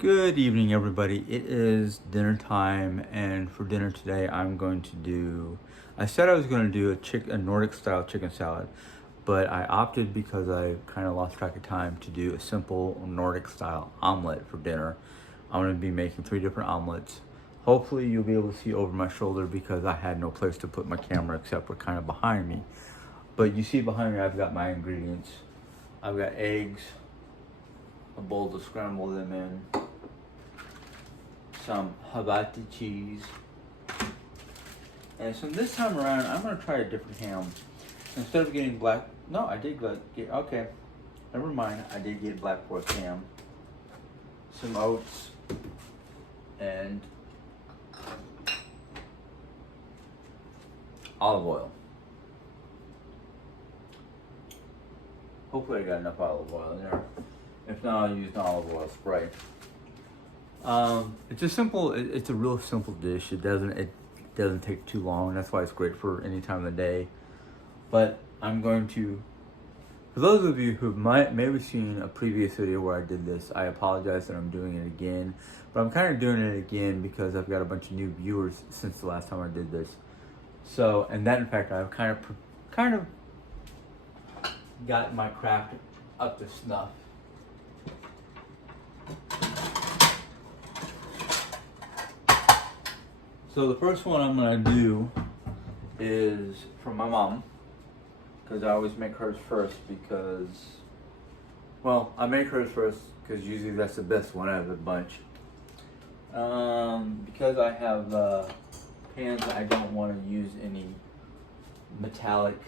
Good evening, everybody. It is dinner time, and for dinner today, I'm going to do. I said I was going to do a Nordic style chicken salad, but I opted because I kind of lost track of time to do a simple Nordic style omelet for dinner. I'm going to be making 3 different omelets. Hopefully, you'll be able to see over my shoulder because I had no place to put my camera except for kind of behind me. But you see behind me, I've got my ingredients. I've got eggs, a bowl to scramble them in, some Havarti cheese, and so this time around I'm going to try a different ham. Instead of getting I did get, okay, never mind, I did get black forest ham, some oats, and olive oil. Hopefully I got enough olive oil in there. If not, I'll use an olive oil spray. It's a simple. It's a real simple dish. It doesn't take too long. That's why it's great for any time of the day. But I'm going to, for those of you who might maybe seen a previous video where I did this, I apologize that I'm doing it again. But I'm kind of doing it again because I've got a bunch of new viewers since the last time I did this. So, and that in fact, I've kind of got my craft up to snuff. So the first one I'm going to do is from my mom, because I always make hers first because, well, I make hers first because usually that's the best one out of the bunch. Because I have pans I don't want to use any metallic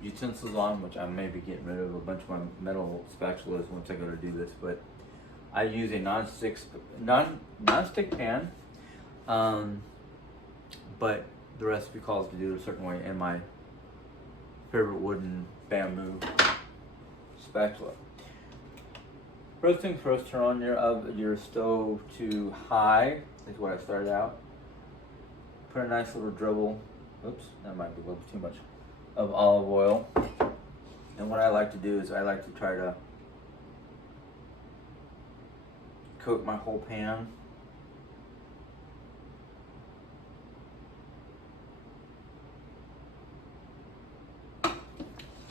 utensils on, which I may be getting rid of a bunch of my metal spatulas once I go to do this, but I use a non-stick pan, but the recipe calls to do it a certain way, and my favorite wooden bamboo spatula. First things first, turn on your stove to high, is what I started out. Put a nice little dribble, oops, that might be a little too much, of olive oil. And what I like to do is I like to try to coat my whole pan.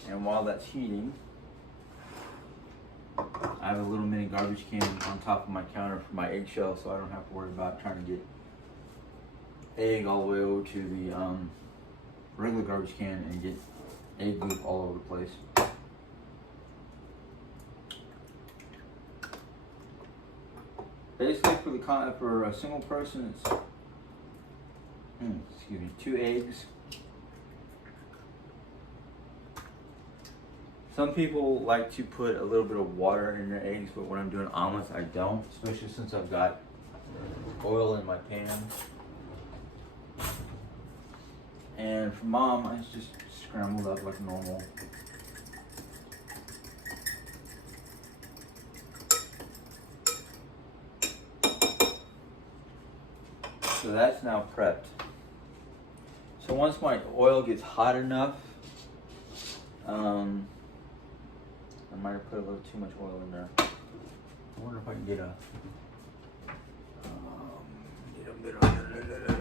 And while that's heating, I have a little mini garbage can on top of my counter for my eggshell, so I don't have to worry about trying to get egg all the way over to the regular garbage can and get egg goop all over the place. Basically, for a single person, it's 2 eggs. Some people like to put a little bit of water in their eggs, but when I'm doing omelets, I don't, especially since I've got oil in my pan. And for mom, I just scrambled up like normal. So that's now prepped. So once my oil gets hot enough, I might have put a little too much oil in there. I wonder if I can get a bit of,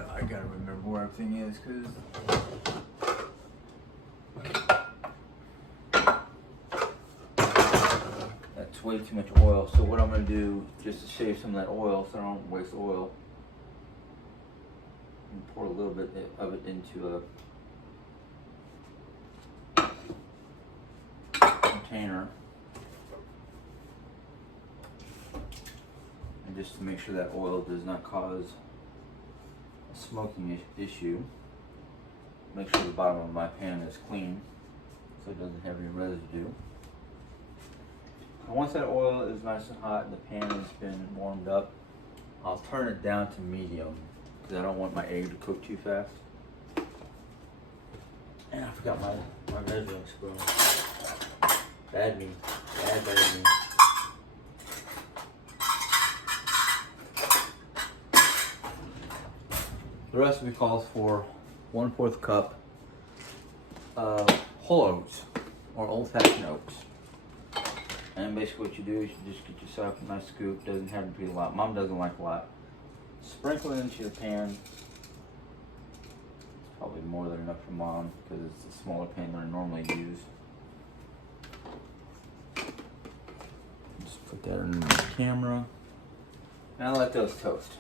I gotta remember where everything is, because that's way too much oil. So what I'm gonna do, just to save some of that oil so I don't waste oil, and pour a little bit of it into a container, and just to make sure that oil does not cause a smoking issue, make sure the bottom of my pan is clean so it doesn't have any residue. And once that oil is nice and hot and the pan has been warmed up, I'll turn it down to medium, because I don't want my egg to cook too fast. And I forgot my measuring spoon. Bad me. Bad me. The recipe calls for 1/4 cup of whole oats, or old-fashioned oats. And basically what you do is you just get yourself a nice scoop. Doesn't have to be a lot. Mom doesn't like a lot. Sprinkle it into your pan. It's probably more than enough for Mom because it's a smaller pan than I normally use. Just put that in the camera. Now let those toast.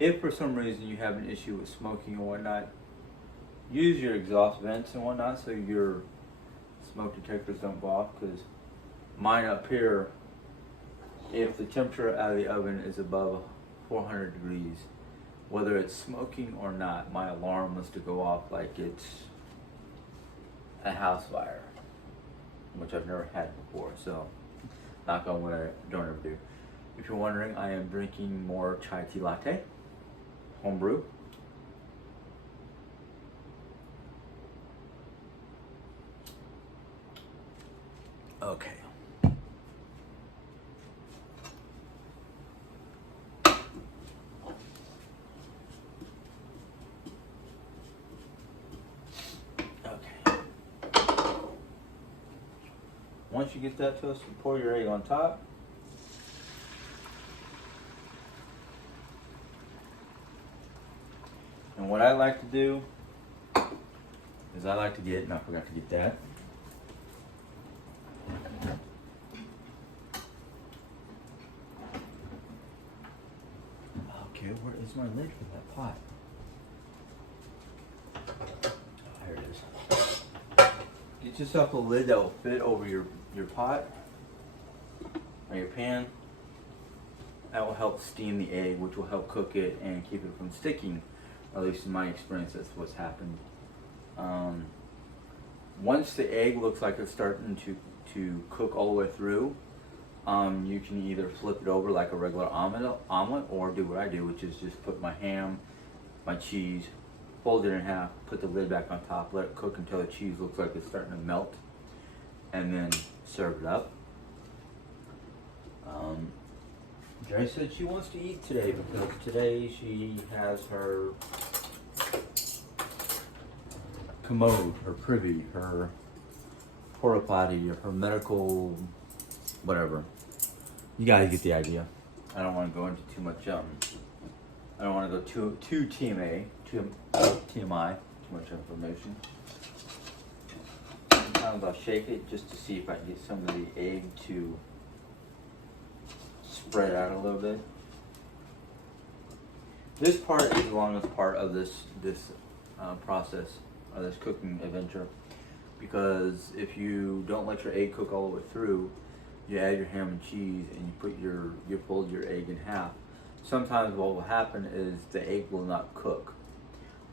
If for some reason you have an issue with smoking or whatnot, use your exhaust vents and whatnot so your smoke detectors don't go off, because mine up here, if the temperature out of the oven is above 400 degrees, whether it's smoking or not, my alarm was to go off like it's a house fire, which I've never had before, so knock on wood, I don't ever do. If you're wondering, I am drinking more chai tea latte, homebrew. Okay. Once you get that toasted, pour your egg on top. And what I like to do is I like to get, no, I forgot to get that. Okay, where is my lid for that pot? Oh, here it is. Get yourself a lid that will fit over your pot or your pan. That will help steam the egg, which will help cook it and keep it from sticking. At least in my experience, that's what's happened. Once the egg looks like it's starting to cook all the way through, you can either flip it over like a regular omelet, or do what I do, which is just put my ham, my cheese, fold it in half, put the lid back on top, let it cook until the cheese looks like it's starting to melt, and then serve it up. Jerry said she wants to eat today because today she has her commode, her privy, her porta potty, or her medical whatever. You guys get the idea. I don't want to go into too much I don't want to go too TMI, too much information. Sometimes I'll shake it just to see if I can get some of the egg to spread out a little bit. This part is the longest part of this process, of this cooking adventure, because if you don't let your egg cook all the way through, you add your ham and cheese and you fold your egg in half. Sometimes what will happen is the egg will not cook.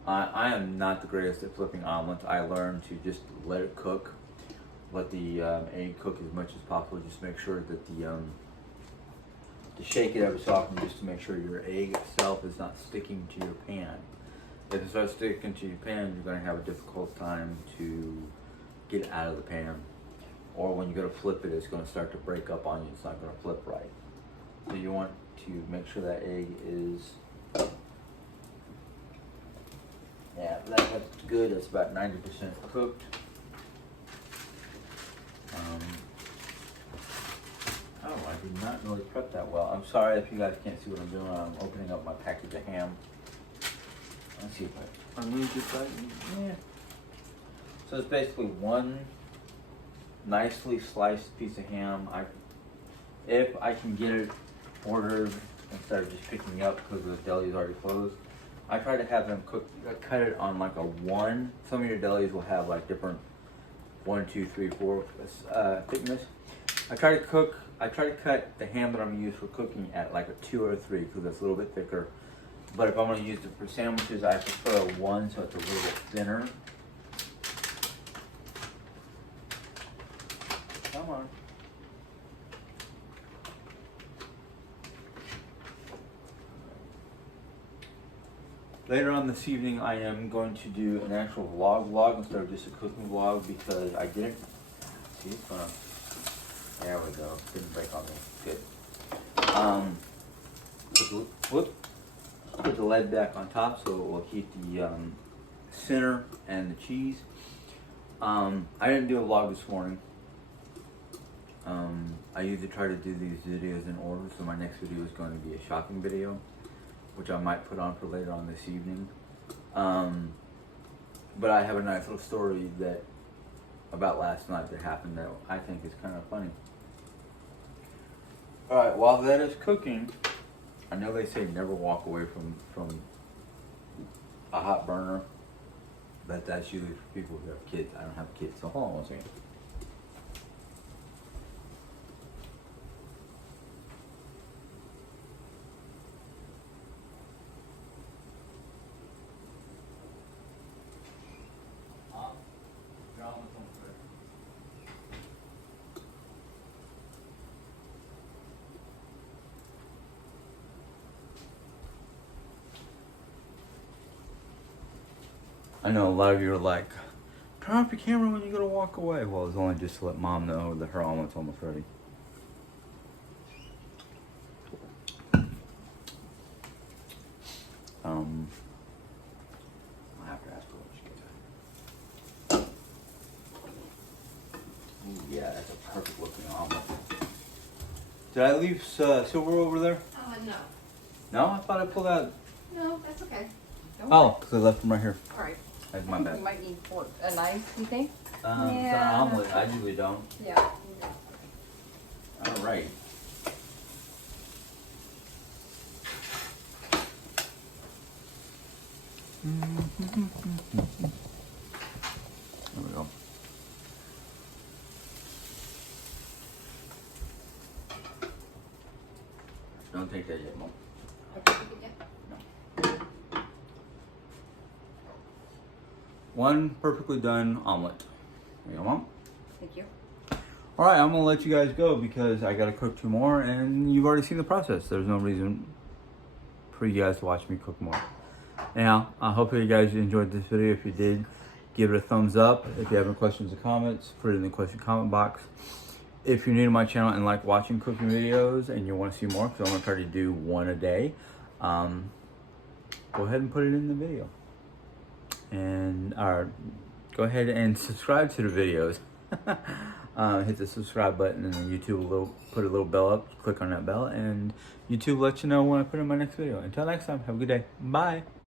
I am not the greatest at flipping omelets. I learned to just let it cook, let the egg cook as much as possible. Just make sure that to shake it every so often, just to make sure your egg itself is not sticking to your pan. If it starts sticking to your pan, you're going to have a difficult time to get it out of the pan. Or when you go to flip it, it's going to start to break up on you. It's not going to flip right. So you want to make sure that egg is, that's good. It's about 90% cooked. I did not really prep that well. I'm sorry if you guys can't see what I'm doing. I'm opening up my package of ham. Let's see if I move this right. Yeah. So it's basically one nicely sliced piece of ham. If I can get it ordered instead of just picking it up because the deli is already closed, I try to have them cut it on like a 1. Some of your delis will have like different 1, 2, 3, 4 thickness. I try to cut the ham that I'm gonna use for cooking at like a 2 or a 3 because it's a little bit thicker. But if I'm gonna use it for sandwiches, I prefer a 1 so it's a little bit thinner. Come on. Later on this evening, I am going to do an actual vlog instead of just a cooking vlog because I didn't. See, it's gonna. There we go. Didn't break on me. Good. Whoop. Put the lead back on top so it will keep the center and the cheese. I didn't do a vlog this morning. I usually try to do these videos in order, so my next video is going to be a shopping video, which I might put on for later on this evening. But I have a nice little story about last night that happened that I think is kind of funny. Alright, while that is cooking, I know they say never walk away from a hot burner, but that's usually for people who have kids. I don't have kids, so hold on one second. I know a lot of you are like, turn off your camera when you're gonna walk away. Well, it's only just to let Mom know that her omelet's almost ready. I'll have to ask her when she gets it. Ooh, yeah, that's a perfect looking omelet. Did I leave silver over there? No. No, I thought I pulled out. No, that's okay. Don't Oh, because I left them right here. All right. That's my bad. You might need a knife, you think? It's an omelet. I usually don't. Yeah. All right. There we go. Don't take that yet, Mom. Okay, take it yet? No. One perfectly done omelet. There you go, Mom. Thank you. All right, I'm gonna let you guys go because I gotta cook 2 more, and you've already seen the process. There's no reason for you guys to watch me cook more. Now, I hope you guys enjoyed this video. If you did, give it a thumbs up. If you have any questions or comments, put it in the comment box. If you're new to my channel and like watching cooking videos and you want to see more, because I'm gonna try to do 1 a day, go ahead and put it in the video. And go ahead and subscribe to the videos. Hit the subscribe button, and then YouTube will put a little bell up. Click on that bell, and YouTube will let you know when I put in my next video. Until next time, have a good day. Bye.